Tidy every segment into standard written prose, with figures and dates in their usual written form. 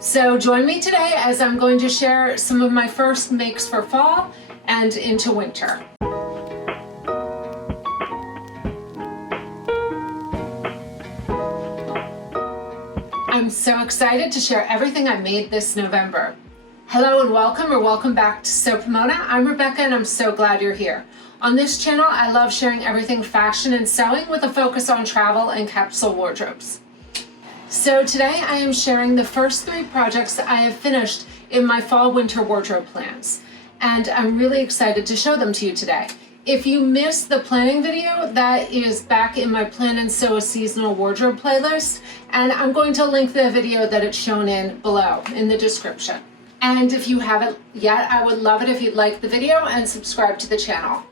So join me today as I'm going to share some of my first makes for fall and into winter. I'm so excited to share everything I made this November. Hello and welcome back to Sew Pomona. I'm Rebecca and I'm so glad you're here. On this channel, I love sharing everything fashion and sewing with a focus on travel and capsule wardrobes. So today I am sharing the first 3 projects I have finished in my fall winter wardrobe plans. And I'm really excited to show them to you today. If you missed the planning video, that is back in my Plan and Sew a Seasonal Wardrobe playlist. And I'm going to link the video that it's shown in below in the description. And if you haven't yet, I would love it if you'd like the video and subscribe to the channel.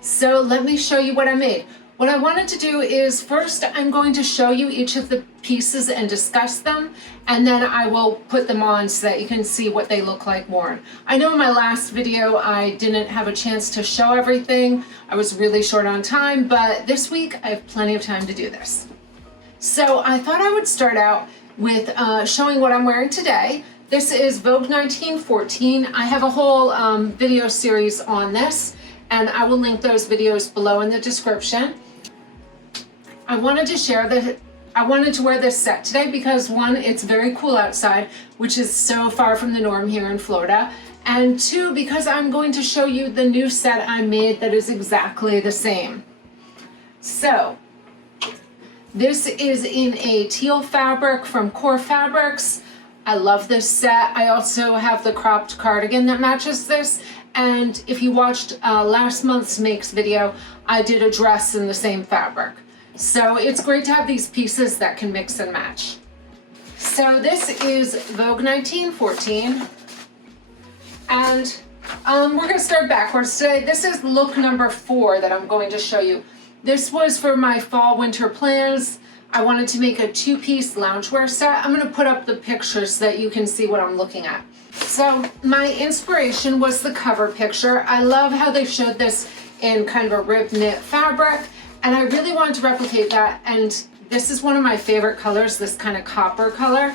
So let me show you what I made. What I wanted to do is first I'm going to show you each of the pieces and discuss them, and then I will put them on so that you can see what they look like worn. I know in my last video I didn't have a chance to show everything. I was really short on time, but this week I have plenty of time to do this. So I thought I would start out with showing what I'm wearing today. This is Vogue 1914. I have a whole video series on this, and I will link those videos below in the description. I wanted to wear this set today because 1, it's very cool outside, which is so far from the norm here in Florida, and 2, because I'm going to show you the new set I made that is exactly the same. So, this is in a teal fabric from Core Fabrics. I love this set. I also have the cropped cardigan that matches this. And if you watched last month's makes video, I did a dress in the same fabric. So it's great to have these pieces that can mix and match. So this is Vogue 1914. And we're gonna start backwards today. This is look number 4 that I'm going to show you. This was for my fall winter plans. I wanted to make a 2-piece loungewear set. I'm gonna put up the pictures so that you can see what I'm looking at. So my inspiration was the cover picture. I love how they showed this in kind of a rib knit fabric, and I really wanted to replicate that, and this is one of my favorite colors, this kind of copper color.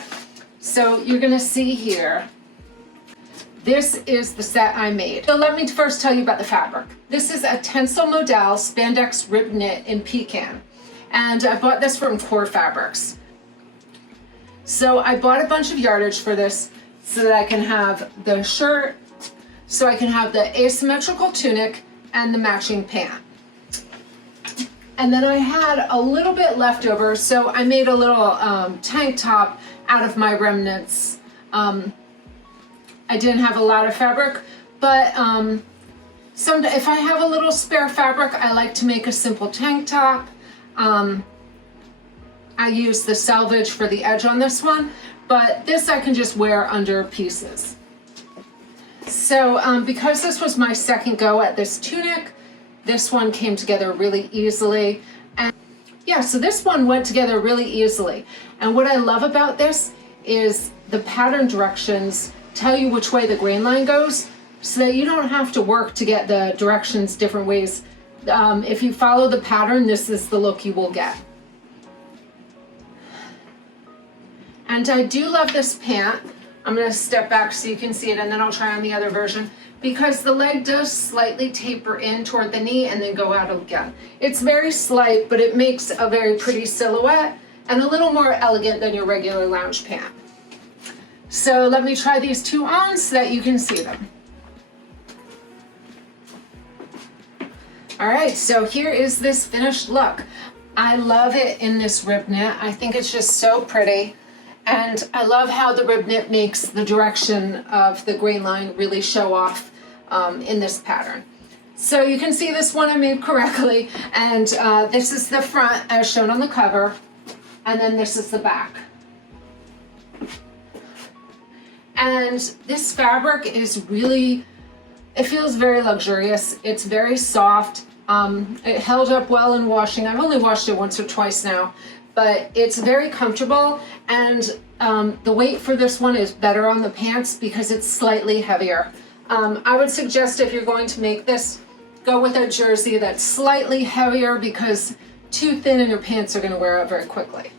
So you're gonna see here, this is the set I made. So let me first tell you about the fabric. This is a Tencel Modal spandex rib knit in pecan, and I bought this from Core Fabrics. So I bought a bunch of yardage for this so that I can have the shirt, so I can have the asymmetrical tunic and the matching pant. And then I had a little bit left over, so I made a little tank top out of my remnants. I didn't have a lot of fabric, but if I have a little spare fabric, I like to make a simple tank top. I use the selvage for the edge on this one, but this I can just wear under pieces. So because this was my second go at this tunic, this one came together really easily. And yeah, so this one went together really easily. And what I love about this is the pattern directions tell you which way the grain line goes, so that you don't have to work to get the directions different ways. If you follow the pattern, this is the look you will get. And I do love this pant. I'm gonna step back so you can see it, and then I'll try on the other version, because the leg does slightly taper in toward the knee and then go out again. It's very slight, but it makes a very pretty silhouette and a little more elegant than your regular lounge pant. So let me try these 2 on so that you can see them. All right, so here is this finished look. I love it in this rib knit. I think it's just so pretty. And I love how the rib knit makes the direction of the grain line really show off in this pattern. So you can see this one I made correctly, and this is the front as shown on the cover, and then this is the back. And this fabric is really, it feels very luxurious. It's very soft. It held up well in washing. I've only washed it once or twice now, but it's very comfortable, and the weight for this one is better on the pants because it's slightly heavier. I would suggest if you're going to make this, go with a jersey that's slightly heavier, because too thin and your pants are going to wear out very quickly.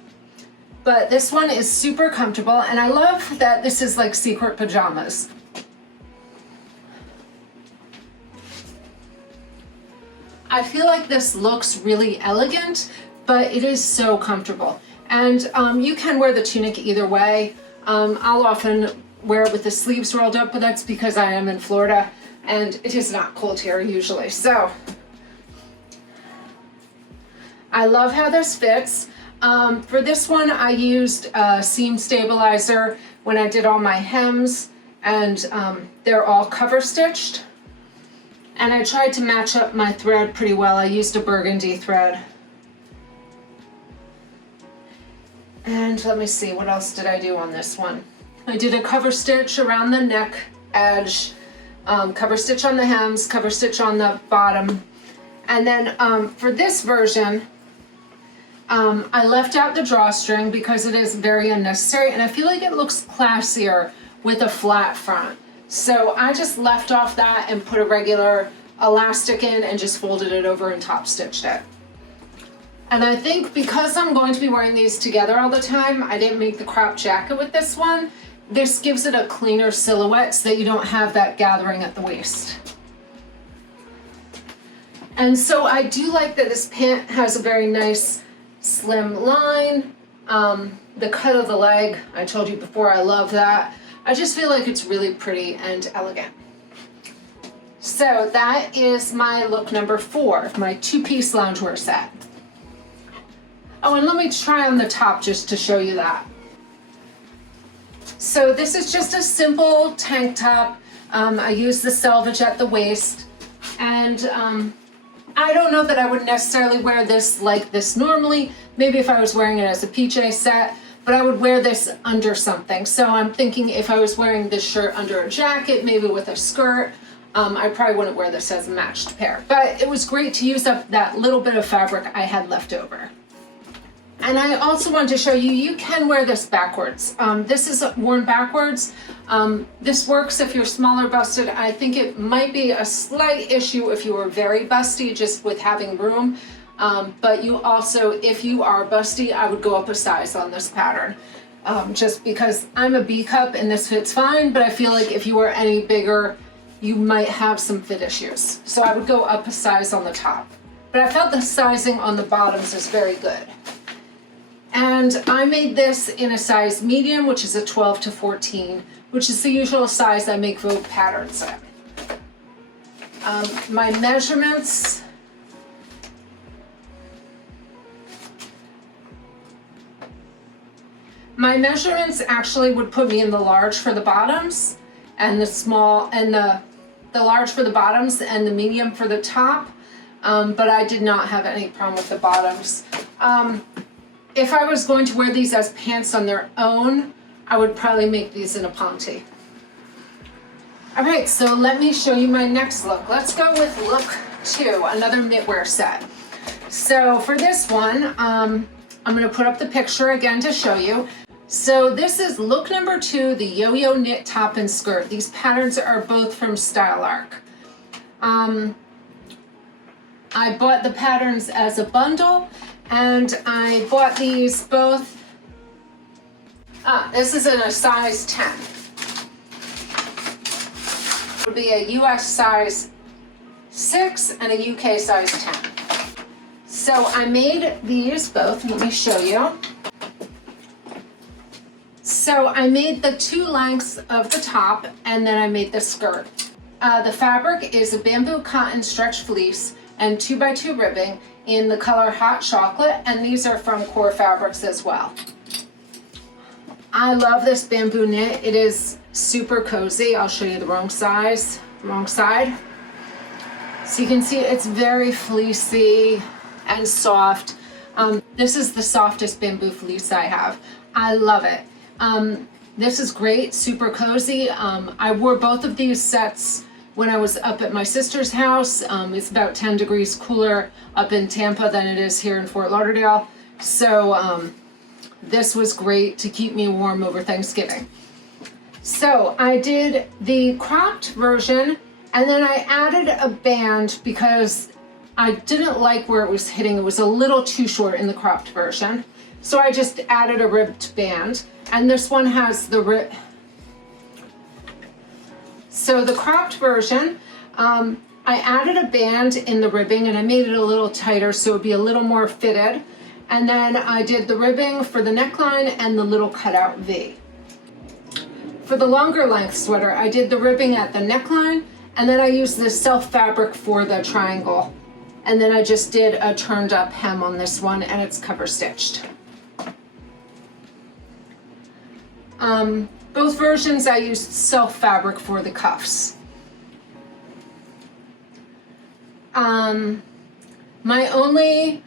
but this one is super comfortable, and I love that this is like secret pajamas. I feel like this looks really elegant, but it is so comfortable. And you can wear the tunic either way. I'll often wear it with the sleeves rolled up, but that's because I am in Florida and it is not cold here usually. So I love how this fits. For this one, I used a seam stabilizer when I did all my hems, and they're all cover stitched. And I tried to match up my thread pretty well. I used a burgundy thread. And let me see, what else did I do on this one? I did a cover stitch around the neck edge, cover stitch on the hems, cover stitch on the bottom. And then for this version, I left out the drawstring because it is very unnecessary, and I feel like it looks classier with a flat front. So I just left off that and put a regular elastic in and just folded it over and top stitched it. And I think because I'm going to be wearing these together all the time, I didn't make the crop jacket with this one. This gives it a cleaner silhouette so that you don't have that gathering at the waist. And so I do like that this pant has a very nice slim line. The cut of the leg, I told you before, I love that. I just feel like it's really pretty and elegant. So that is my look number 4, my 2-piece loungewear set. Oh, and let me try on the top just to show you that. So this is just a simple tank top. I use the selvage at the waist, and I don't know that I would necessarily wear this like this normally. Maybe if I was wearing it as a PJ set, but I would wear this under something. So I'm thinking if I was wearing this shirt under a jacket, maybe with a skirt, I probably wouldn't wear this as a matched pair. But it was great to use up that little bit of fabric I had left over. And I also wanted to show you, you can wear this backwards. This is worn backwards. This works if you're smaller busted. I think it might be a slight issue if you were very busty, just with having room. But you also, if you are busty, I would go up a size on this pattern. Just because I'm a B cup and this fits fine, but I feel like if you were any bigger, you might have some fit issues. So I would go up a size on the top. But I felt the sizing on the bottoms is very good. And I made this in a size medium, which is a 12 to 14, which is the usual size I make Vogue patterns in. My measurements, actually would put me in the large for the bottoms, and the small, and the large for the bottoms and the medium for the top, but I did not have any problem with the bottoms. If I was going to wear these as pants on their own, I would probably make these in a ponte. All right, so let me show you my next look. Let's go with look 2, another knitwear set. So for this one, I'm gonna put up the picture again to show you. So this is look number 2, the yo-yo knit top and skirt. These patterns are both from Style Arc. I bought the patterns as a bundle, and I bought these both. This is in a size 10. It would be a US size 6 and a UK size 10. So I made these both, let me show you. So I made the 2 lengths of the top, and then I made the skirt. The fabric is a bamboo cotton stretch fleece and 2x2 ribbing in the color Hot Chocolate, and these are from Core Fabrics as well. I love this bamboo knit. It is super cozy. I'll show you the wrong side. So you can see it's very fleecy and soft. This is the softest bamboo fleece I have. I love it. This is great, super cozy. I wore both of these sets when I was up at my sister's house. It's about 10 degrees cooler up in Tampa than it is here in Fort Lauderdale. So this was great to keep me warm over Thanksgiving. So I did the cropped version, and then I added a band because I didn't like where it was hitting. It was a little too short in the cropped version. So I just added a ribbed band, and this one has the rib. So the cropped version, I added a band in the ribbing and I made it a little tighter so it would be a little more fitted. And then I did the ribbing for the neckline and the little cutout V. For the longer length sweater, I did the ribbing at the neckline, and then I used this self fabric for the triangle. And then I just did a turned up hem on this one, and it's cover stitched. Both versions I used self fabric for the cuffs. My only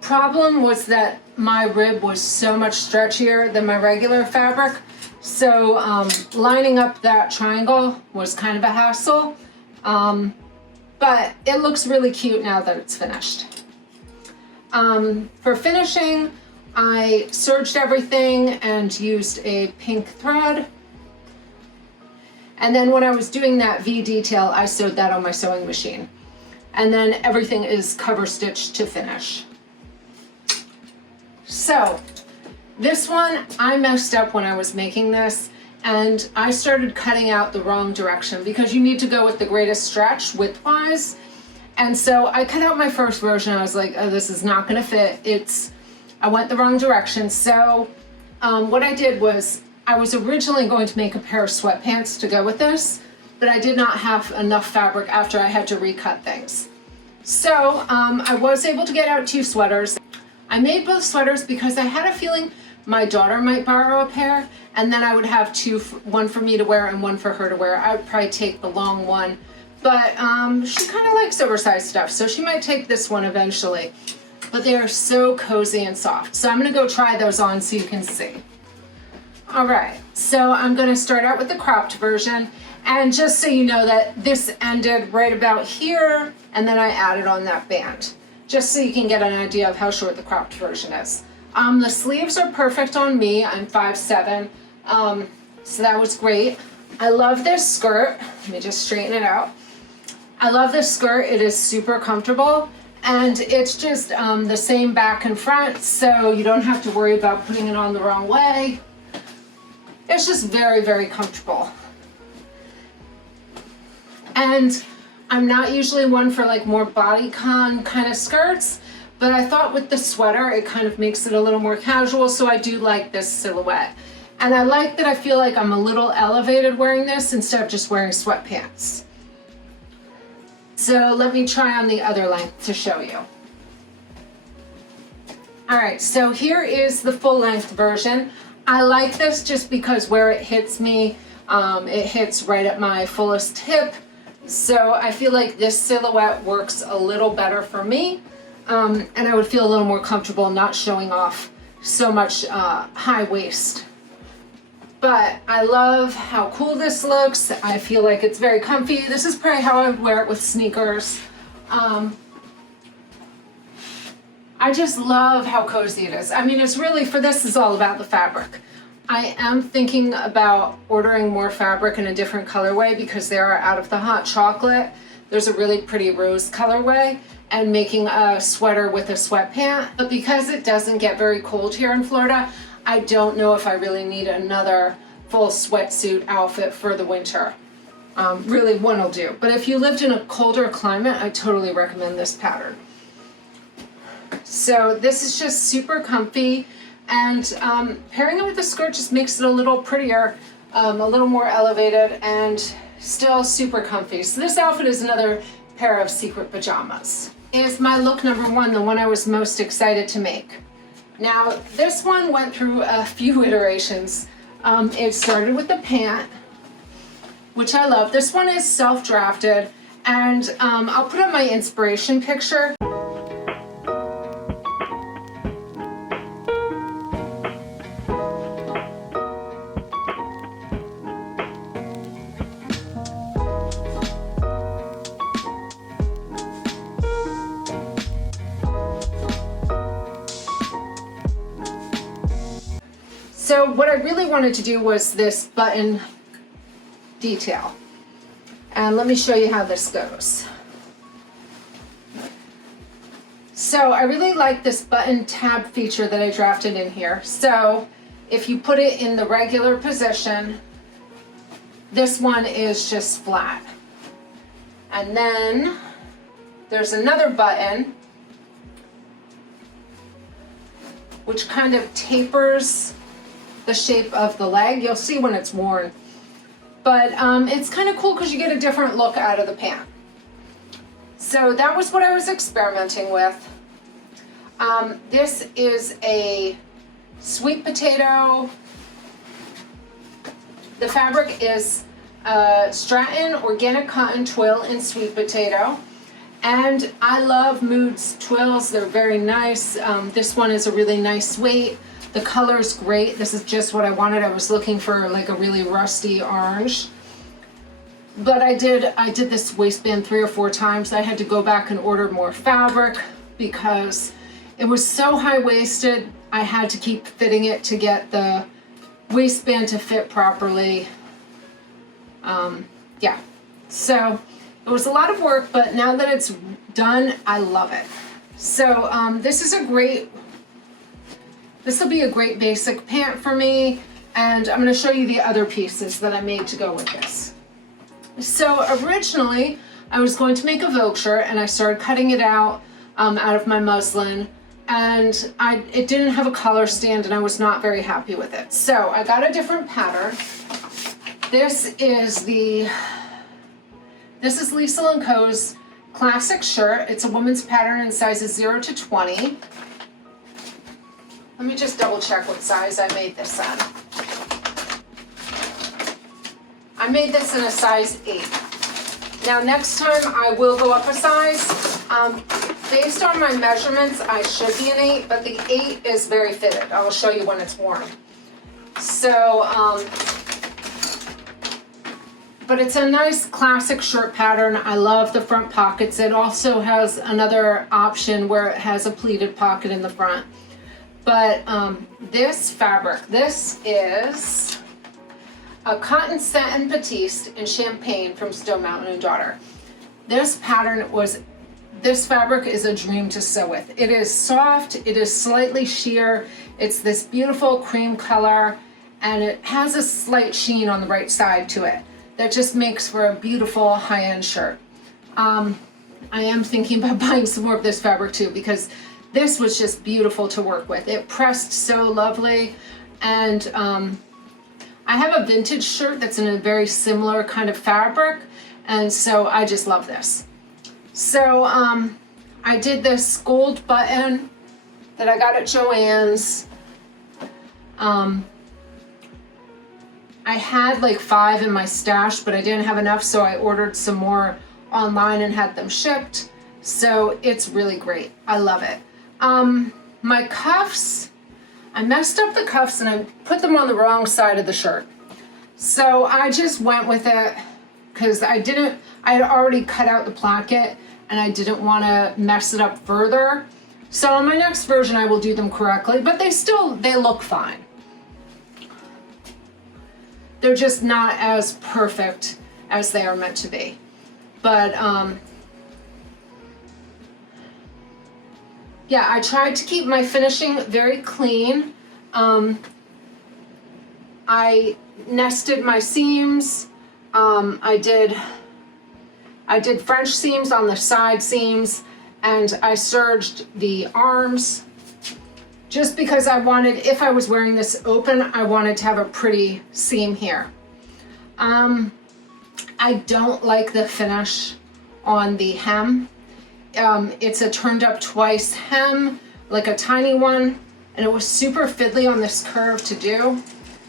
problem was that my rib was so much stretchier than my regular fabric. So lining up that triangle was kind of a hassle. But it looks really cute now that it's finished. For finishing, I serged everything and used a pink thread. And then when I was doing that V detail, I sewed that on my sewing machine. And then everything is cover stitched to finish. So this one, I messed up when I was making this, and I started cutting out the wrong direction because you need to go with the greatest stretch widthwise. And so I cut out my first version. I was like, oh, this is not gonna fit. I went the wrong direction. So what I did was, I was originally going to make a pair of sweatpants to go with this, but I did not have enough fabric after I had to recut things. So I was able to get out 2 sweaters. I made both sweaters because I had a feeling my daughter might borrow a pair, and then I would have 2, one for me to wear and one for her to wear. I would probably take the long one, but she kind of likes oversized stuff, so she might take this one eventually. But they are so cozy and soft. So I'm gonna go try those on so you can see. All right, so I'm gonna start out with the cropped version. And just so you know that this ended right about here, and then I added on that band, just so you can get an idea of how short the cropped version is. The sleeves are perfect on me. I'm 5'7", so that was great. I love this skirt. Let me just straighten it out. I love this skirt. It is super comfortable, and it's just the same back and front, so you don't have to worry about putting it on the wrong way. It's just very, very comfortable. And I'm not usually one for like more bodycon kind of skirts, but I thought with the sweater, it kind of makes it a little more casual, so I do like this silhouette. And I like that I feel like I'm a little elevated wearing this instead of just wearing sweatpants. So let me try on the other length to show you. All right, so here is the full length version. I like this just because where it hits me, it hits right at my fullest hip. So I feel like this silhouette works a little better for me, and I would feel a little more comfortable not showing off so much high waist. But I love how cool this looks. I feel like it's very comfy. This is probably how I would wear it with sneakers. I just love how cozy it is. I mean, it's really, for this is all about the fabric. I am thinking about ordering more fabric in a different colorway because they are out of the hot chocolate. There's a really pretty rose colorway, and making a sweater with a sweatpant. But because it doesn't get very cold here in Florida, I don't know if I really need another full sweatsuit outfit for the winter. Really, one will do. But if you lived in a colder climate, I totally recommend this pattern. So this is just super comfy. And pairing it with the skirt just makes it a little prettier, a little more elevated, and still super comfy. So this outfit is another pair of secret pajamas. Is my look number 1, the one I was most excited to make. Now this one went through a few iterations. It started with the pant, which I love. This one is self-drafted, and I'll put up my inspiration picture. So what I really wanted to do was this button detail. And let me show you how this goes. So I really like this button tab feature that I drafted in here. So if you put it in the regular position, this one is just flat. And then there's another button which kind of tapers the shape of the leg. You'll see when it's worn. But it's kind of cool because you get a different look out of the pant. So that was what I was experimenting with. This is a sweet potato. The fabric is Stratton organic cotton twill in sweet potato. And I love Moods twills. They're very nice. This one is a really nice weight. The color is great. This is just what I wanted. I was looking for like a really rusty orange. But I did this waistband 3 or 4 times. I had to go back and order more fabric because it was so high-waisted. I had to keep fitting it to get the waistband to fit properly. Yeah, so it was a lot of work, but now that it's done, I love it. So this will be a great basic pant for me, and I'm going to show you the other pieces that I made to go with this. So originally, I was going to make a Vogue shirt, and I started cutting it out of my muslin, and it didn't have a collar stand, and I was not very happy with it. So I got a different pattern. This is Lisa & Co.'s classic shirt. It's a woman's pattern in sizes 0 to 20. Let me just double check what size I made this in. I made this in a size 8. Now next time I will go up a size. Based on my measurements, I should be an 8, but the 8 is very fitted. I will show you when it's worn. So, but it's a nice classic shirt pattern. I love the front pockets. It also has another option where it has a pleated pocket in the front. But this fabric, this is a cotton satin batiste in champagne from Stone Mountain & Daughter. This fabric is a dream to sew with. It is soft, it is slightly sheer, it's this beautiful cream color, and it has a slight sheen on the right side to it. That just makes for a beautiful high-end shirt. I am thinking about buying some more of this fabric too, because this was just beautiful to work with. It pressed so lovely, and I have a vintage shirt that's in a very similar kind of fabric, and so I just love this. So I did this gold button that I got at Joann's. I had like 5 in my stash, but I didn't have enough, so I ordered some more online and had them shipped. So it's really great. I love it. My cuffs, I messed up the cuffs and I put them on the wrong side of the shirt. So I just went with it because I had already cut out the placket and I didn't want to mess it up further. So on my next version, I will do them correctly, but they look fine. They're just not as perfect as they are meant to be. But yeah, I tried to keep my finishing very clean. I nested my seams. I did French seams on the side seams, and I serged the arms just because I wanted, if I was wearing this open, I wanted to have a pretty seam here. I don't like the finish on the hem. It's a turned up twice hem, like a tiny one, and it was super fiddly on this curve to do.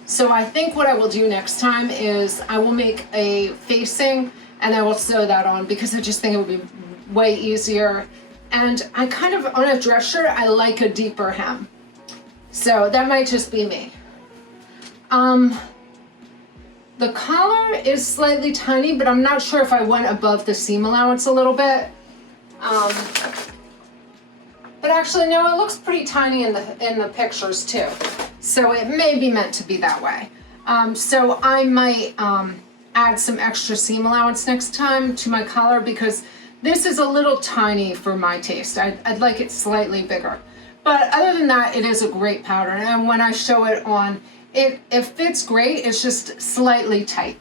So I think what I will do next time is I will make a facing and I will sew that on because I just think it would be way easier. And I kind of, on a dress shirt, I like a deeper hem. So that might just be me. The collar is slightly tiny, but I'm not sure if I went above the seam allowance a little bit. But actually, no, it looks pretty tiny in the pictures too. So it may be meant to be that way. So I might add some extra seam allowance next time to my collar because This is a little tiny for my taste. I'd like it slightly bigger. But other than that, it is a great pattern. And when I show it on, it fits great. It's just slightly tight.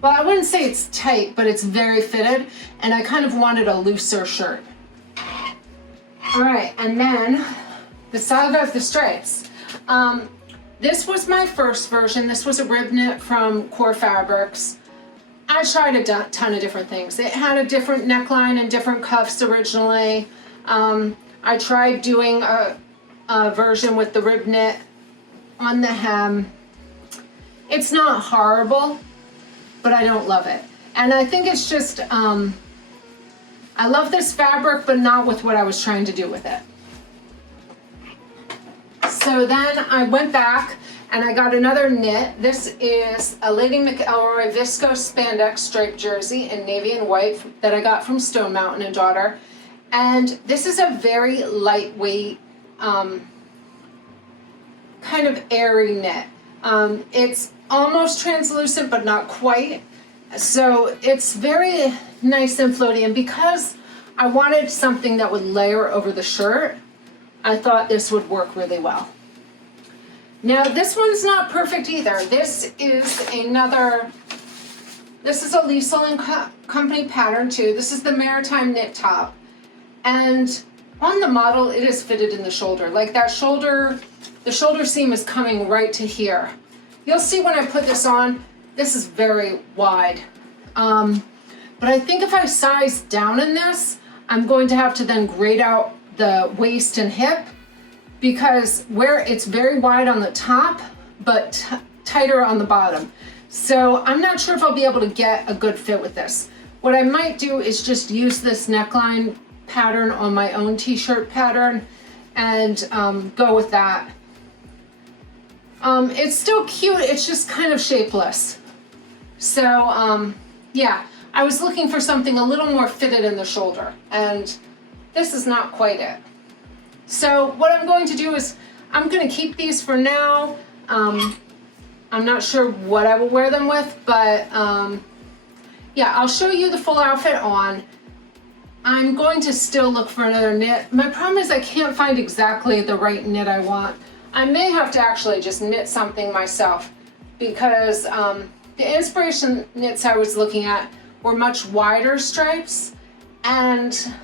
Well, I wouldn't say it's tight, but it's very fitted. And I kind of wanted a looser shirt. All right, and then the side of the stripes. This was my first version. This was a rib knit from Core Fabrics. I tried a ton of different things. It had a different neckline and different cuffs originally. I tried doing a version with the rib knit on the hem. It's not horrible, but I don't love it. And I think it's just, I love this fabric, but not with what I was trying to do with it. So then I went back and I got another knit. This is a Lady McElroy viscose spandex striped jersey in navy and white that I got from Stone Mountain & Daughter. And this is a very lightweight, kind of airy knit. It's almost translucent, but not quite. So it's very nice and floaty. And because I wanted something that would layer over the shirt, I thought this would work really well. Now this one's not perfect either. This is a Liesl & Company pattern too. This is the Maritime knit top. And on the model, it is fitted in the shoulder. Like that shoulder, the shoulder seam is coming right to here. You'll see when I put this on, this is very wide. But I think if I size down in this, I'm going to have to then grade out the waist and hip, because where it's very wide on the top, but tighter on the bottom. So I'm not sure if I'll be able to get a good fit with this. What I might do is just use this neckline pattern on my own t-shirt pattern and go with that. It's still cute, it's just kind of shapeless. So yeah, I was looking for something a little more fitted in the shoulder, and this is not quite it. So what I'm going to do is I'm going to keep these for now. I'm not sure what I will wear them with, but yeah, I'll show you the full outfit on. I'm going to still look for another knit. My problem is I can't find exactly the right knit I want. I may have to actually just knit something myself, because the inspiration knits I was looking at were much wider stripes, and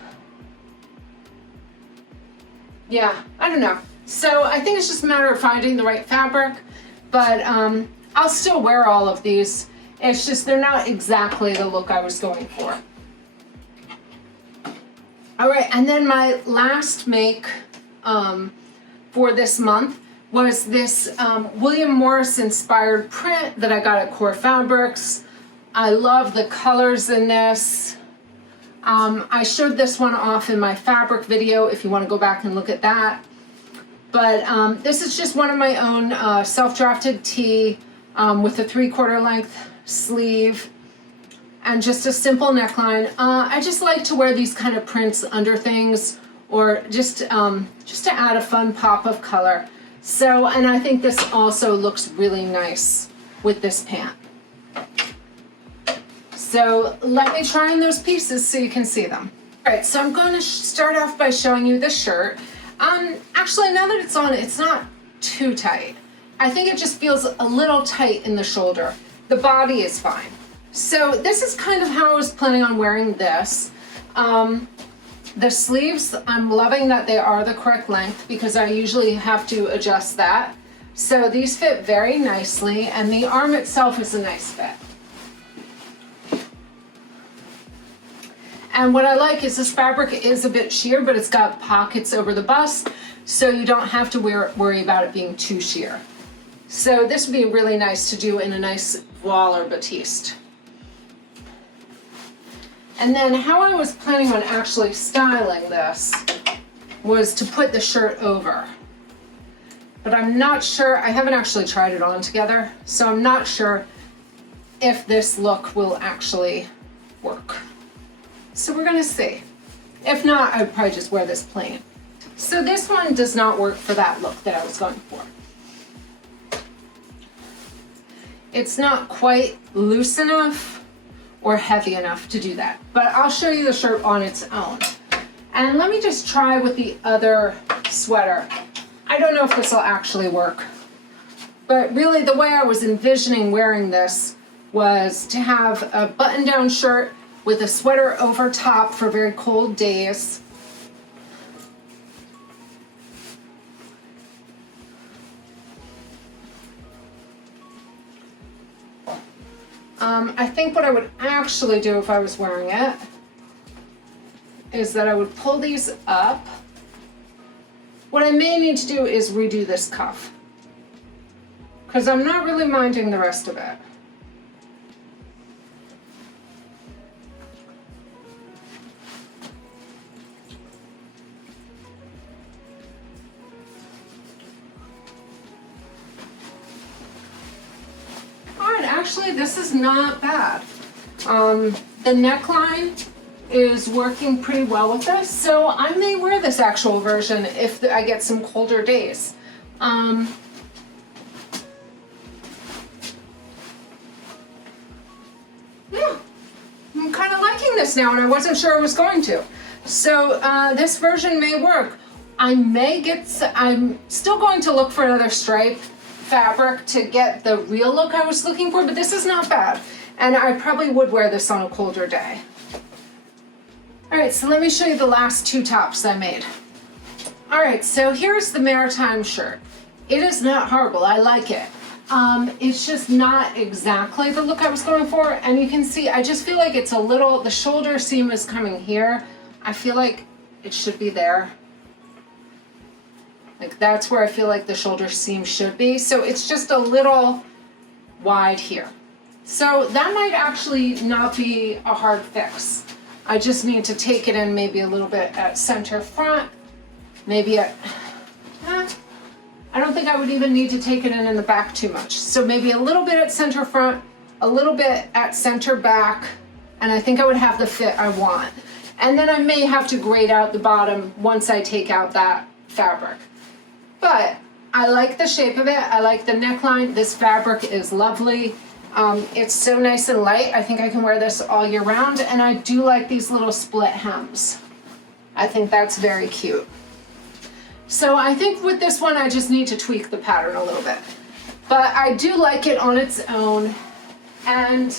yeah, I don't know. So I think it's just a matter of finding the right fabric, but I'll still wear all of these. It's just they're not exactly the look I was going for. All right, and then my last make for this month was this William Morris inspired print that I got at Core Fabrics. I love the colors in this. I showed this one off in my fabric video if you want to go back and look at that. But this is just one of my own self-drafted tee with a 3/4 length sleeve and just a simple neckline. I just like to wear these kind of prints under things, or just to add a fun pop of color. So, and I think this also looks really nice with this pant. So let me try on those pieces so you can see them. All right, so I'm going to start off by showing you the shirt. Actually, now that it's on, it's not too tight. I think it just feels a little tight in the shoulder. The body is fine. So this is kind of how I was planning on wearing this. The sleeves, I'm loving that they are the correct length, because I usually have to adjust that. So these fit very nicely, and the arm itself is a nice fit. And what I like is this fabric is a bit sheer, but it's got pockets over the bust, so you don't have to worry about it being too sheer. So this would be really nice to do in a nice voile or batiste. And then how I was planning on actually styling this was to put the shirt over. But I'm not sure, I haven't actually tried it on together, so I'm not sure if this look will actually work. So we're gonna see. If not, I would probably just wear this plain. So this one does not work for that look that I was going for. It's not quite loose enough or heavy enough to do that. But I'll show you the shirt on its own. And let me just try with the other sweater. I don't know if this will actually work, but really the way I was envisioning wearing this was to have a button-down shirt with a sweater over top for very cold days. I think what I would actually do if I was wearing it is that I would pull these up. What I may need to do is redo this cuff, because I'm not really minding the rest of it. Actually, this is not bad. The neckline is working pretty well with this, so I may wear this actual version if I get some colder days. Yeah, I'm kind of liking this now, and I wasn't sure I was going to. So this version may work. I'm still going to look for another stripe fabric to get the real look I was looking for, but this is not bad. And I probably would wear this on a colder day. All right, so let me show you the last two tops I made. All right, so here's the maritime shirt. It is not horrible, I like it. It's just not exactly the look I was going for. And you can see, I just feel like it's a little, the shoulder seam is coming here. I feel like it should be there. Like that's where I feel like the shoulder seam should be. So it's just a little wide here. So that might actually not be a hard fix. I just need to take it in maybe a little bit at center front, maybe at, I don't think I would even need to take it in the back too much. So maybe a little bit at center front, a little bit at center back, and I think I would have the fit I want. And then I may have to grade out the bottom once I take out that fabric. But I like the shape of it. I like the neckline. This fabric is lovely. It's so nice and light. I think I can wear this all year round. And I do like these little split hems. I think that's very cute. So I think with this one, I just need to tweak the pattern a little bit. But I do like it on its own. And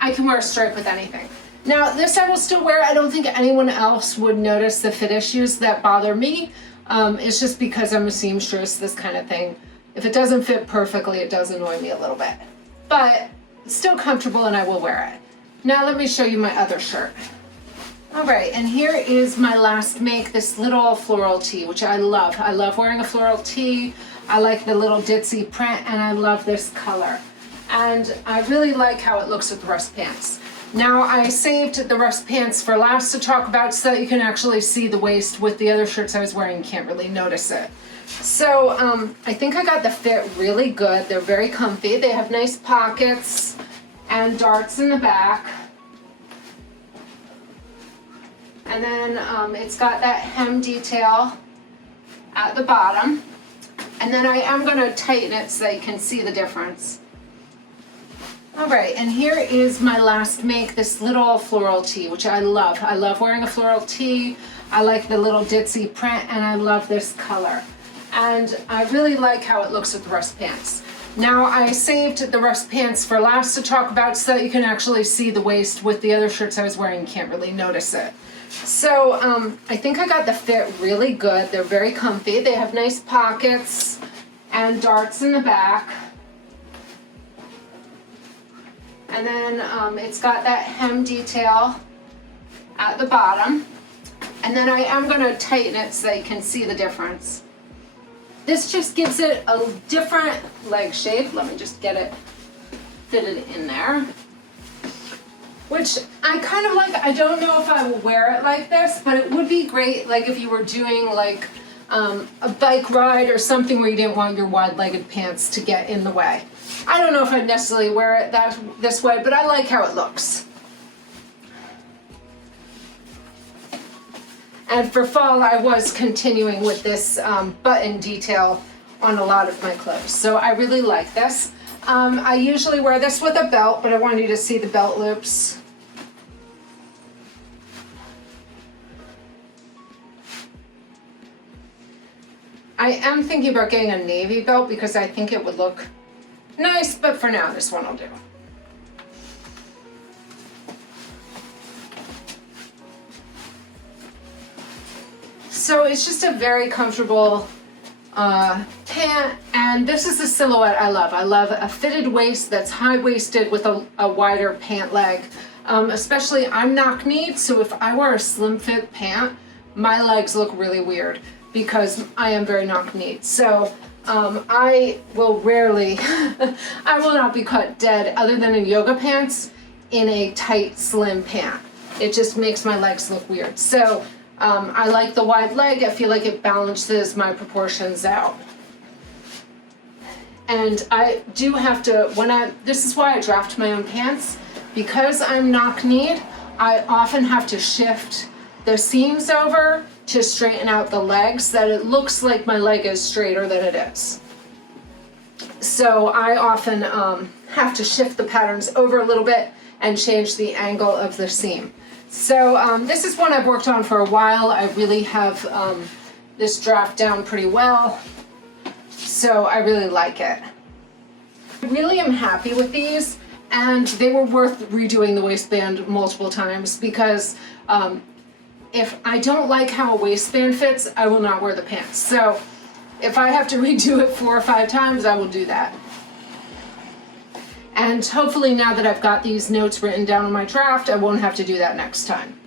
I can wear a stripe with anything. Now, this I will still wear. I don't think anyone else would notice the fit issues that bother me. It's just because I'm a seamstress, this kind of thing. If it doesn't fit perfectly, it does annoy me a little bit. But it's still comfortable and I will wear it. Now let me show you my other shirt. All right, and here is my last make, this little floral tee, which I love. I love wearing a floral tee. I like the little ditzy print and I love this color. And I really like how it looks with the rust pants. Now I saved the rust pants for last to talk about so that you can actually see the waist. With the other shirts I was wearing, you can't really notice it. So I think I got the fit really good. They're very comfy. They have nice pockets and darts in the back. And then it's got that hem detail at the bottom. And then I am going to tighten it so that you can see the difference. All right, and here is my last make, this little floral tee, which I love. I love wearing a floral tee. I like the little ditzy print and I love this color. And I really like how it looks with the rust pants. Now I saved the rust pants for last to talk about so that you can actually see the waist. With the other shirts I was wearing, you can't really notice it. So I think I got the fit really good. They're very comfy. They have nice pockets and darts in the back. And then it's got that hem detail at the bottom. And then I am going to tighten it so that you can see the difference. This just gives it a different leg shape. Let me just get it fitted in there. Which I kind of like. I don't know if I will wear it like this, but it would be great like if you were doing like a bike ride or something where you didn't want your wide-legged pants to get in the way. I don't know if I'd necessarily wear it this way, but I like how it looks. And for fall, I was continuing with this button detail on a lot of my clothes. So I really like this. I usually wear this with a belt, but I wanted you to see the belt loops. I am thinking about getting a navy belt because I think it would look nice, but for now, this one will do. So it's just a very comfortable pant, and this is the silhouette I love. I love a fitted waist that's high-waisted with a wider pant leg. Especially, I'm knock-kneed, so if I wear a slim fit pant, my legs look really weird because I am very knock-kneed. So I will rarely, I will not be caught dead other than in yoga pants in a tight, slim pant. It just makes my legs look weird. So I like the wide leg. I feel like it balances my proportions out. And I do have to, this is why I draft my own pants. Because I'm knock-kneed, I often have to shift the seams over to straighten out the legs so that it looks like my leg is straighter than it is. So I often have to shift the patterns over a little bit and change the angle of the seam. So this is one I've worked on for a while. I really have this draft down pretty well. So I really like it. I really am happy with these, and they were worth redoing the waistband multiple times because if I don't like how a waistband fits, I will not wear the pants. So if I have to redo it 4 or 5 times, I will do that. And hopefully now that I've got these notes written down on my draft, I won't have to do that next time.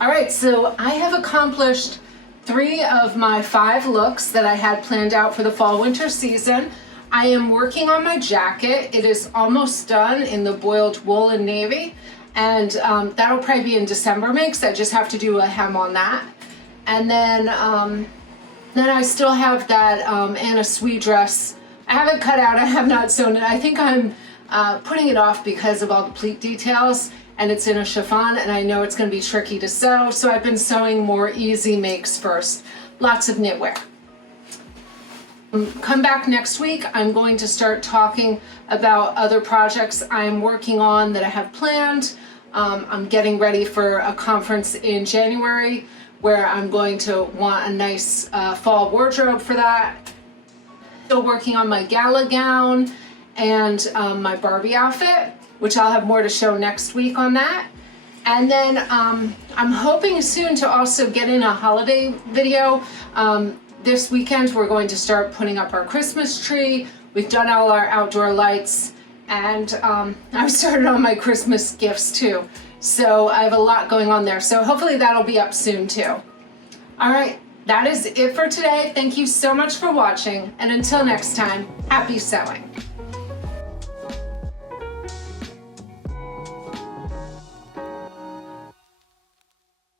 All right, so I have accomplished 3 of my 5 looks that I had planned out for the fall-winter season. I am working on my jacket. It is almost done in the boiled wool and navy, and that'll probably be in December makes. I just have to do a hem on that. And then I still have that Anna Sui dress. I haven't cut out, I have not sewn it. I think I'm putting it off because of all the pleat details, and it's in a chiffon, and I know it's gonna be tricky to sew, so I've been sewing more easy makes first. Lots of knitwear. Come back next week. I'm going to start talking about other projects I'm working on that I have planned. I'm getting ready for a conference in January where I'm going to want a nice fall wardrobe for that. Still working on my gala gown and my Barbie outfit, which I'll have more to show next week on that. And then I'm hoping soon to also get in a holiday video. This weekend we're going to start putting up our Christmas tree. We've done all our outdoor lights, and I've started on my Christmas gifts too. So I have a lot going on there. So hopefully that'll be up soon too. All right, that is it for today. Thank you so much for watching, and until next time, happy sewing.